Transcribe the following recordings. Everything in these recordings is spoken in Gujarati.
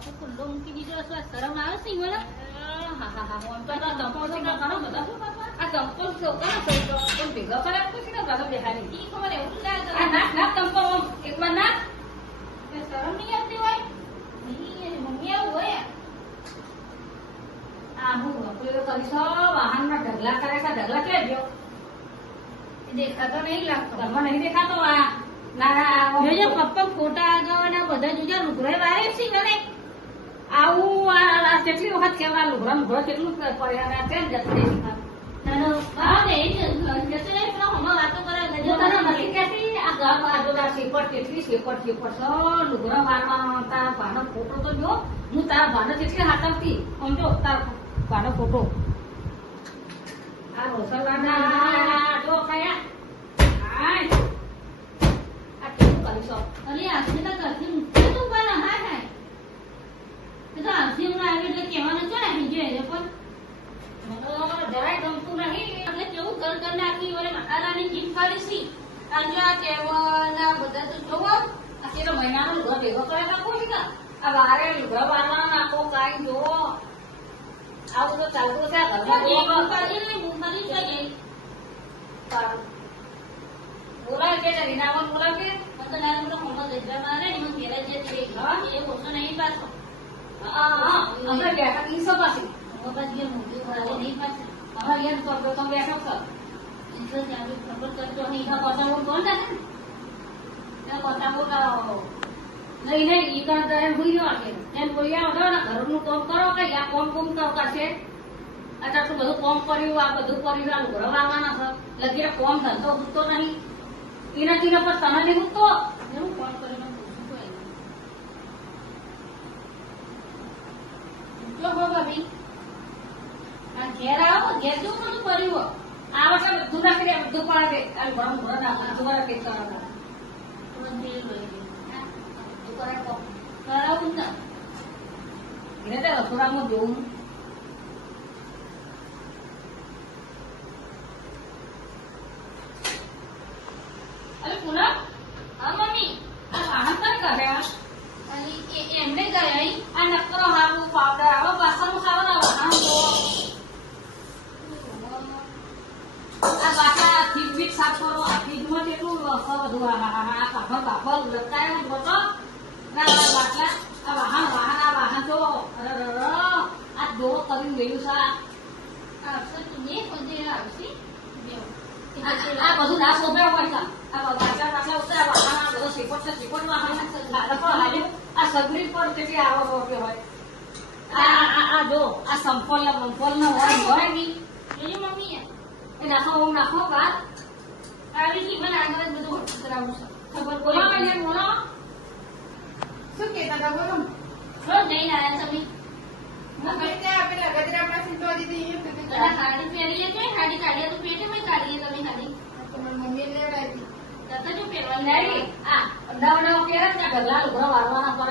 બાપુ ખુલ્લો મૂકી દીધો હશે. શરમ આવે છે મને? હા હા હા હું તો ચંપલ છે ઘણો બધા આ ચંપલ છોકરા પણ ભેગા કરે પછી ને ઘણો દેખાડી ઈ ખબર એવું લાગે આ નાક નાક ચંપલ એકમાં નાક શરમ નહીં આવતી હોય મમ્મી આવું હોય આ હું નોકરીઓ કરીશો વાહનમાં ઢગલા કરે છે ઢગલા કે ગયો દેખાતો નહીં લાગતો ઘરમાં નહીં દેખાતો આ ના ના જોજો પપ્પા ફોટા આગળના બધા જોજો લુગડે વારે છે ને આવું આ કેટલી વખત કેવા લુગડા લુગડા કેટલું પડ્યા છે જતું દેખાતું નાનો હા ને જતું રહે પેલા હમણાં વાતો કરે જો તને નથી કહેતી આ ઘર બાજુના શેપટ કેટલી શેપટ છો લુગડા વારવાનો તારા ભાનો ફોટો તો જો હું તારા ભાનો કેટલી હાથવતી સમજો તારા ભાનો ફોટો આ રોસલવાના જો કયા હાય આ કેવું કરીશો અરે આખી તો કરતી મૂકી તું પણ હાય હાય એ તો આખી હું આવી એટલે કહેવાનું છે ને બીજું એને પણ મને જરાય ગમતું નહીં એટલે કેવું ઘર ઘર નાખી વળે મસાલાની જીપ કરી છે આજે આ કેવના બધા તો જોવો આ કેરો મહિનાનો લુગડો ભેગો કરે નાખો છે કે આ વારે લુગડા વારવાનો નાખો કાંઈ જોવો આવું તો ચાલતું છે ઘરમાં મુંબઈ જઈએ બોલાય કે રીનાવન બોલાવ કે તો નાના મોટા હોમવર્ક એક્ઝામ આવે ને મને પેલા જે છે એ ઓછો નહીં પાછો હા આપણે બેઠા ઈસો પાસે હોમવર્ક જે મૂકી વાળે નહીં પાછો હવે યાદ કરતો તો બેઠો છો ઈસો જાવી ખબર કરતો નહીં હા પાછા હું બોલ દે ને પાછા બોલ નહીં નહીં ઈ કરતા એમ ભૂલ્યો આકે એમ બોલ્યા હતો ને ઘરનું કામ કરો કે આ કોમ કરો કરશે અત્યારે તો બધું કોમ કર્યું આ બધું કર્યું આ લુગડા વારવાના છે લગી કોમ ધંધો ઉઠતો નહીં એનાથી પર તને નહીં ઉઠતો એવું કોમ કરીને જો હો ભાભી આ ઘેર આવો ઘેર શું બધું કર્યું આ વર્ષે બધું ના કર્યા બધું પડાવે આ ઘર ઘર ના તમારા કે કરાવવા કરાવું ને એને તો રસોડામાં જોવું અરે પૂનમ હા મમ્મી આ વાહન કઈ કર્યા એમને ગયા આ નકરો હારું પાવડર આવો વાસણ ખાવાના વાહન જો આ બાટા ફીટ સાફ કરો આ ફીટમાં કેટલું બધું આ કાફર કાફર લટકાય બોતો ના બાટલા આ વાહન જો આ દો કરીને ગયું છે આવશે તું ને કોઈ આવશે આ બધું ના શોભે હોય છે આ બાટલા ઉતરા વાહન બધો શીપટ વાહન આ સગડી પર કેટલી આવો હોય આ જો આ સંપલ ના હોય નહીં જોયું મમ્મી એ નાખો વાત આવી કી મને આગળ બધું કરાવું છે ખબર બોલો મને બોલો શું કહેતા હતા બોલો રોજ જઈને આવ્યા તમે મમ્મી ત્યાં પેલા ગજરાપડા સીધવા દીધી એમ કે સાડી પહેરીએ છે સાડી કાઢીએ તો પેટે માં કાઢીએ તમે સાડી તો મમ્મી લેવડાવી તને જો પહેરવા લાવી આ નવ પહેરે ને ગરલા લુગડા વારવાના પર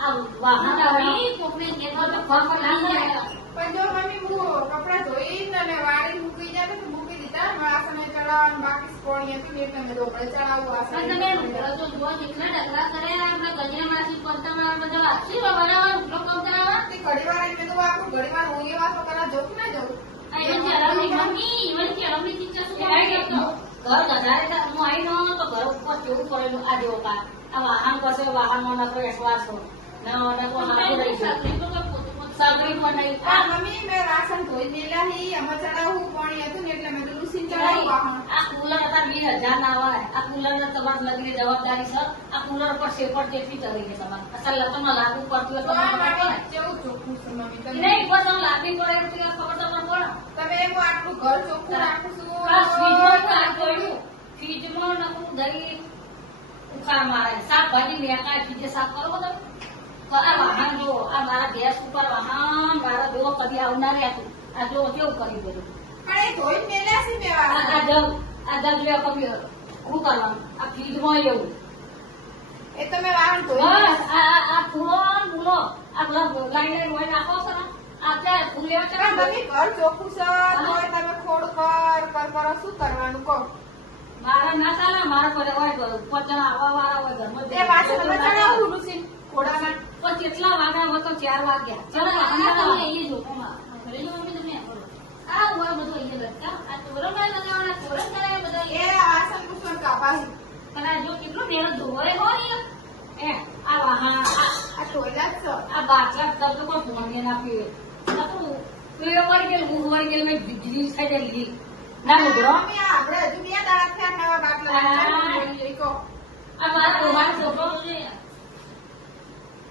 આ વાહન આવી કોકને કેતો તો ફર લાગી જાય પણ જો મમ્મી હું કપડા ધોઈ ને વાળી મૂકી જાય તો મૂકી દીધા વાસણે ચડાવવાનું બાકી સ્કોણી હતી એટલે મેં ડોબળે ચડાવું વાસણ તમે લુગડા તો જો જેટલા ઢગલા કરે આપણે ગજરામાંથી પડતામાં બધા આખી બનાવવાનું લુગડો કમ બનાવવા તે ઘડીવાર એટલે તો આખું ઘડીવાર હું એ વાતો કરા જોઉં ના જોઉં આ એમ ચલાવની મમ્મી ઈવન ચલાવની ચીચા શું આવી ગયો ઘર ગધારે હું આવી નો તો ઘર ઉપર કેવું પડેલું આ જેવો કા આ વાહન પાસે વાહનમાં નકરો એસવાસ છો ના નકો હાથું રહી સગડી પણ નહીં આ મમ્મી મેં વાસણ ધોઈ મેલા હી અમે ચડાવું પાણી હતું ને એટલે મેં તો લૂસીન ચડાવું વાહન આ કુલર હતા 20,000 ના આવે આ કુલર ને તમાર લગીને જવાબદારી છે આ કુલર પર સેપટ જેટલી ચડી છે તમારે અસલ લપનમાં લાગુ પડતું હોય તો માટે કેવું ચોખ્ખું છે મમ્મી તમે નહીં પણ તમે લાગી પડે એટલે ખબર તમને પડે તમે એમ આટલું ઘર ચોખ્ખું રાખું છું આ ફ્રીજમાં તો આ જોયું ફ્રીજમાં નકરું દહીં ઉખાડ મારે શાકભાજી મેકાય ફ્રીજે સાફ કરો તમે આ વાહન જો આ મારા ગેસ ઉપર વાહન મારા જો કદી આવનાર હતું આ જો કેવું કરી દીધું અરે ધોઈ મેલ્યા છે મેવા આ જગ લે કમી હું કરવાનું આ ફ્રીજમાં એવું એ તમે વાહન ધોઈ બસ આ ફૂલો આ બધા લાઈન હોય નાખો છો ને આ ત્યાં ફૂલ લેવા ચડા બધી ઘર ચોખ્ખું છે તોય તમે ખોડ કરો શું કરવાનું કહો મારા ના ચાલે મારા પર હોય પચા આવવા વાળા હોય ઘરમાં એ વાસણ તમે ચડાવું લુસી ખોડાના પણ કેટલા વાગ્યા હોય તો 4 વાગ્યા ચલો તમે તમે અહીંયા જો ઘરે જો મમ્મી તમે આ હોય બધું અહીંયા લગતા આ તોરણ લગાવવાના તોરણ કરાયા બધા એ આસન કુસન કાપા પણ આ જો કેટલું મેળ ધોવાય હોય એ આ વાહા આ ટોયલા જ છે આ બાટલા તબ તો કોઈ ભોંગે ના પીવે ના તો પીવે પડી ગયેલું હું વળી ગયેલું મેં વીજળી સાથે લીધી ના મુગરો મમ્મી આપણે હજુ 2 દાડા થયા નવા બાટલા લઈ કહો આ મારા ડોહાનો છોકરો છે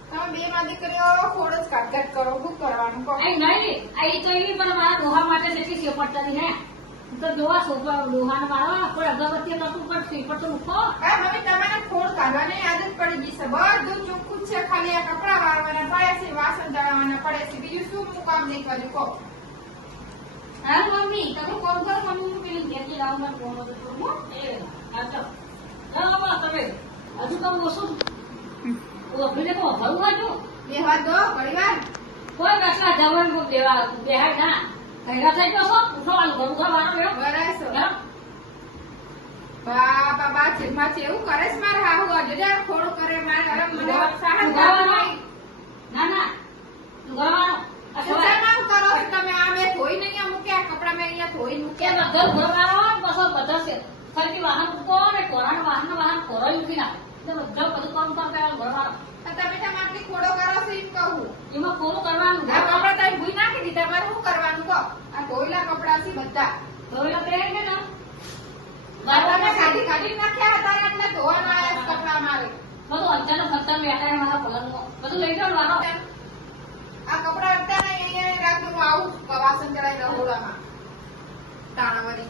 તમે બે માં દીકરીઓ ખોડ જ કાટકાટ કરો શું કરવાનું કહો આ નહીં આ તો એવી પણ મારા ડોહા માટે જેટલી સેપટ હતી ને તો જોવા છોકરા ડોહાને મારવા કોઈ અગરબત્તી કશું પણ સેપટ તો મૂકો હા મમ્મી તમારે ખોડ કાઢવાની આદત પડી ગઈ છે બધું ચોખ્ખું જ છે ખાલી આ કપડા વાળવાના પડે છે વાસણ દળવાના પડે છે બીજું શું હું કામ નહીં કર્યું કહો હા મમ્મી તમે કોમ કરો મમ્મી હું પેલી ઘેરથી લાવવાનું કોમ હતો થોડું એ આ તો ના તમે હજુ તો ઓછું ઓફરીને તો ભરવું હજુ બેહવા દો પરિવાર કોઈ કશા જવન કો દેવા બેહાય ના કઈરા થઈ તો શું પૂછવાનું ઘરું ઘર વાળો રહ્યો બરાબર હા? બાપા બા જેમાં છે એવું કરે છે મારે હાહુ આજે જા ખોડું કરે મારે અરે મને સહન થતું નહીં. ના ના ઘરવાળો શેમાં કરો છો તમે આ મેં ધોઈ નહીં આ મૂક્યા કપડા મેં અહીંયા ધોઈ કે મૂક્યા બધા ઘરવાળો બસો બધા છે ફરીથી વાહન મૂકો ને કોરાનું વાહન કોરાઈ મૂકી નાખે એટલે બધા બધું કામ કરતા ઘરવાળો તો તમે તો આટલી ખોડો કરો છો એમ કહું એમાં કોરું કરવાનું આ કપડા તમે ભૂઈ નાખી દીધા મારે શું કરવાનું કહો આ ધોયેલા કપડા છે બધા ધોયેલા પહેરી ને આ તમે કાઢી કાઢી નાખ્યા હતા એટલે ધોવાના આયા છે કપડા મારે બધું અચાનક ખતમ બેઠા મારા પલંગમાં બધું લઈ જાવ વાળો આ કપડા હતા ને અહીંયા રાતનું હું આવું વાસણ કરાવી રહોડામાં તાણાવાળી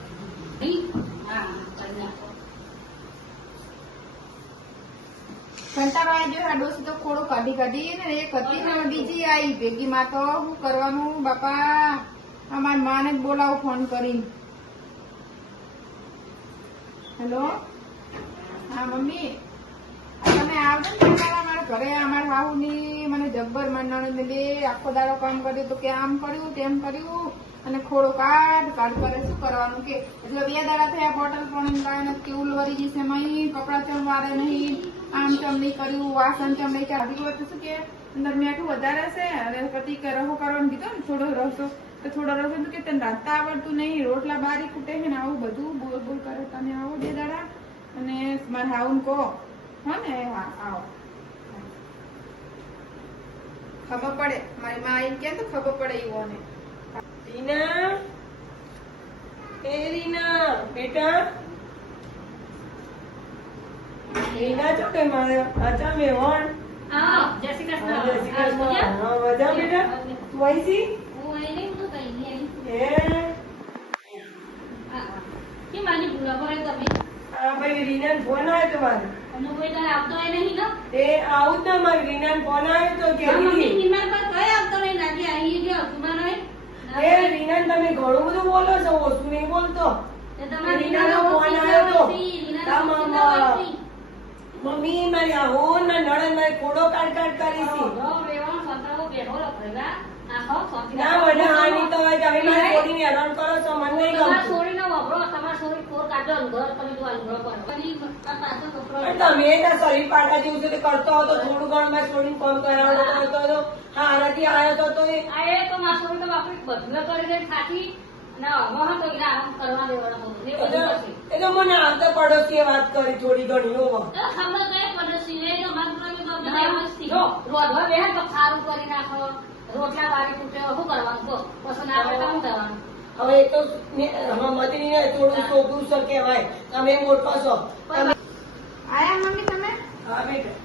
હા કરી નાખો કંટાળો આવી ગયો આ ડોસી તો ખોડો કાઢી કાઢી ને એક હતી ને બીજી આવી ભેગી માં તો શું કરવાનું બાપા અમારી માને જ બોલાવો ફોન કરીને હેલો હા મમ્મી તમે આવજો ને તમારા મારા ઘરે અમારા હાહુની મને જબ્બર મારનાર બે આખો દાડો કામ કર્યું તો કે આમ કર્યું તેમ કર્યું અને ખોડો કાઢ કરે શું કરવાનું કે એટલે 2 દાડા થયા બોટલ પણ કાંઈ નથી ઉલવરી જશે મહી કપડા ચમ વારે નહીં આમ ચમ નહીં કર્યું વાસણ ચમ નહીં કર્યું તો શું કે અંદર મીઠું વધારે છે અને પતિ કે રહો કરવાનું કીધું ને થોડો રસો તો થોડો રસો તો કે તને રાંધતા આવડતું નહીં રોટલા બારી કૂટે છે ને આવું બધું બોલ બોલ કરે તમે આવો 2 દાડા અને મારા હાઉન કહો હો ને હા આવો ખબર પડે મારી માં એમ કે તો ખબર પડે એવું રીના એ રીના બેટા રીના છો કે મારે આચા મેવણ હા જય શ્રી જય શ્રી કૃષ્ણ. હા, મજા બેટા તું આવી છી? હું અહીં નહીં હું તો કઈ નહીં હે કે માની ભૂલા પડે તમે આ ભાઈ રીનાનો ફોન આવ્યો તો મારે અને કોઈ તારે આવતો હોય નહીં ને એ આવું જ ના મારે રીનાનો ફોન આવ્યો તો કે મમ્મી બીમાર પર કઈ આવતો નહીં નાજી અહીં જો તમારો એ રીનાન તમે ઘણું બધું બોલો છો ઓછું નહીં બોલતો રીનાનો ફોન આવ્યો તો તા મમ્મી મારી આહોન ના નણંદ મારી ખોડો કાઢ કરી છે ના વડા હાની તો હવે તમે મારી છોડીને હેરાન કરો છો મને નહીં ગમતું પણ તમે એના શરીર પાટા જેવું છે તે કરતો હતો થોડું ઘણું મારી છોડીને કામ કરાવડો કરતો હતો હા આનાથી આવ્યો તો એ તો મને આવતા પડોશીએ વાત કરી થોડી ઘણી હોવા સારું કરી નાખો રોટલા વાળી તૂટે શું કરવાનું કહો પછી ના આવે તો શું કરવાનું હવે એ તો મદની થોડું છોકરું છે કહેવાય તમે મોટો છો તમે આયા મમ્મી તમે હા બેટા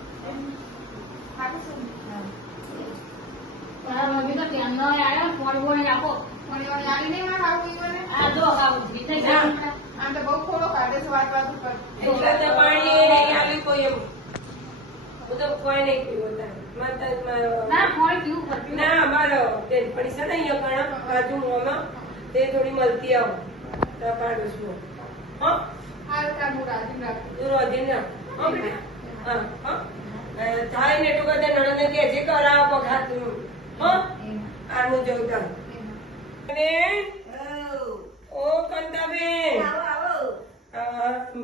તારા મમ્મી તો ત્યાં ન આવ્યો ફોન બોલ આપો મને વાળી આવી નહીં મારા હાહુ ઈવોને આ જો આવું થઈ જાય આમ તો બહુ ખોડો કાઢે છે વાત ઉપર એટલા તો પાણી નહીં આવી કોઈ એમ હું તો કોઈ નહીં પીવું ના ફોન પીવું પડ્યું ના મારો બેનપણી છે ને અહીંયા ઘણા બાજુ મોમાં તે થોડી મળતી આવું તો પાડું છું હા આ હું રાજી રાખું તું રોજી ના હા બેટા હા હા થાય ને એટલું કરતા નણંદ કે જે કરાવો પખાતું હા આનું જોઉં બેન ઓ કંતાબેન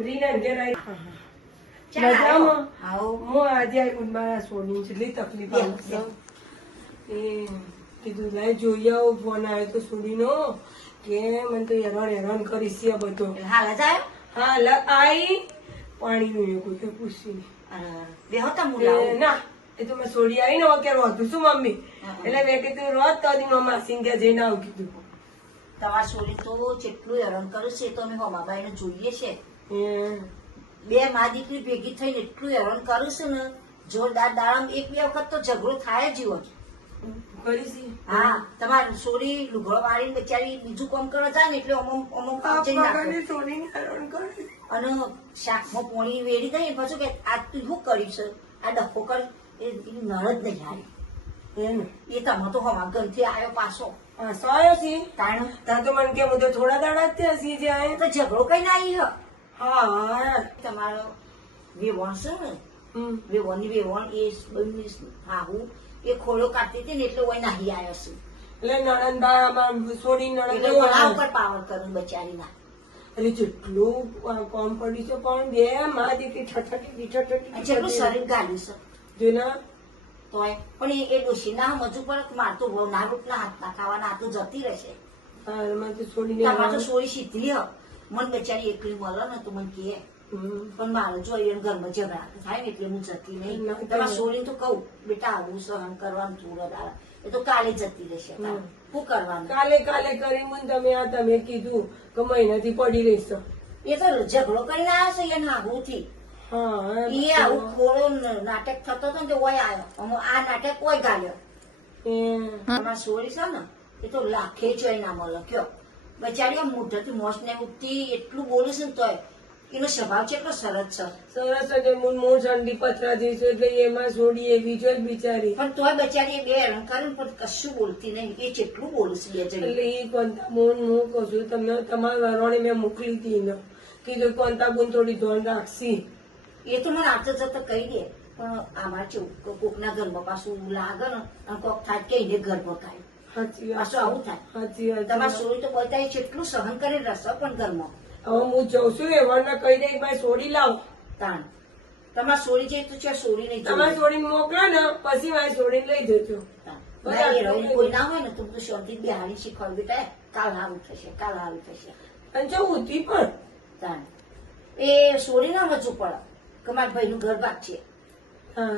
રીના ઘેર આવી મજામાં આવો હું આજે આવી મારા સોની જેટલી તકલીફ આવે છે એ કીધું લાય જોઈ આવો ફોન આવ્યો તો સોનીનો કે મને તો હેરાન કરીશ આ બધો હાલ જ આવ્યો હા આઈ પાણીનું એ કોઈ પૂછ્યું બેહો તો હું નહીં લાવું ના એ તો મેં સોડી આવી ને અત્યારે વધુ શું મમ્મી એટલે મેં કીધું રોજ તો માસી ત્યાં જઈને આવું કીધું તમારા છોરી તો જેટલું હેરાન કરે છે તો અમે હોમાબાઈને જોઈએ છે હમ. બે મા દીકરી ભેગી થઈને એટલું હેરાન કરે છે ને જોરદાર દાડામાં એક બે વખત તો ઝઘડો થાય જ જીવન કરીશ હા તમારી છોરી લુગડો વાળીને બચારી બીજું કામ કરવા જાય ને એટલે અમુક જઈને નાખે. સોનીને હેરાન કરીશ અને શાકમાં પોણી વેડી દઈએ પાછું કે આજ તું શું કર્યું છે આ ડફો કરી એની નળ જ નહીં હારી એને એ તમે તો હવા ગંથી આવ્યો પાછો હા સોયો છી તાણું ત્યાં તો મને કે હું તો થોડા દાડા જ ત્યાં સી જાય તો ઝઘડો કઈ ના આવી હ હા તમારો વેવણ છે ને હમ. વેવણની વેવણ એ બંને હાહુ એ ખોળો કાઢતી હતી ને એટલે ઓય નાહી આવ્યો છે એટલે નણંદબા આમાં સોડી એટલે નણંદ ઓલા ઉપર પાવર કરું બચારી ના અરે જેટલું કોમ પડ્યું છે પણ બે માં દીકરી ઠઠઠી જેટલું શરીર ગાડ્યું છે જેના તોય પણ એ ડોશી ના સમજવું પડે કે માર તો બહુ ના રોટલા હાથ ના ખાવાના આ તો જતી રહેશે તારમાં તો છોડીને તમારે તો સોળી સીધી હ મને બચારી એકલી મળે ને તો મને કહે હમ. પણ મારે જો એને ઘરમાં ઝઘડા થાય ને એટલે હું જતી નહીં ના, તમારે સોળીને તો કહું બેટા આવું સહન કરવાનું થોડા દાડા એ તો કાલે જતી રહેશે તારે. શું કરવાનું કાલે કરી મને તમે કીધું કે મહિનાથી પડી રહીશ એ તો ઝઘડો કરીને આવ્યો છે એને આઘુથી હા એ આવું ખોળો નાટક થતો હતો ને તે ઓય આવ્યો અમે આ નાટક ઓય ગાલ્યો તમારે સોળી છે ને એ તો લાખે જોઈ ના મળે કયો બચારી આમ મોઢેથી મોસ ને ઉઠતી એટલું બોલે છે ને તોય એનો સ્વભાવ કેટલો સરસ છે સરસ જ હું ઠંડી પથરા જઈશું એટલે એમાં છોડી એવી જો બિચારી પણ તોય બચારી એ બે હેરાન કરે ને પણ કશું બોલતી નહીં એ જેટલું બોલું છે બે જણી એટલે એ કોંતા બોન હું કહું છું તમને તમારા વરોણે મેં મોકલી હતી ને કીધું કોંતા બોન થોડી ધોન રાખશી એ તો મને આવતા જતા કહી દે પણ આમાં કેવું કોકના ઘરમાં પાછું લાગે ને અને કોક થાય કે એને ઘર બકાય સાચી વાત પાછું આવું થાય સાચી વાત તમારે સોળી તો બતાવી જેટલું સહન કરી રહેશે પણ ઘરમાં હવે હું જઉં છું એવાના કહી દે ભાઈ છોડી લાવ તાણ તમારે સોળી છે તો છે સોળી નહીં તમારે છોડીને મોકલો ને પછી મારે છોડીને લઈ જજો કોઈ ના હોય ને તો બધું શાંતિ બિહારી શીખવાડું બેટા કાલ સારું થશે કાલ સારું થશે અને જો ઉતી પણ તાણ એ સોળી ના મજવું પડે કે મારા ભાઈ નું ઘર બાદ છે હા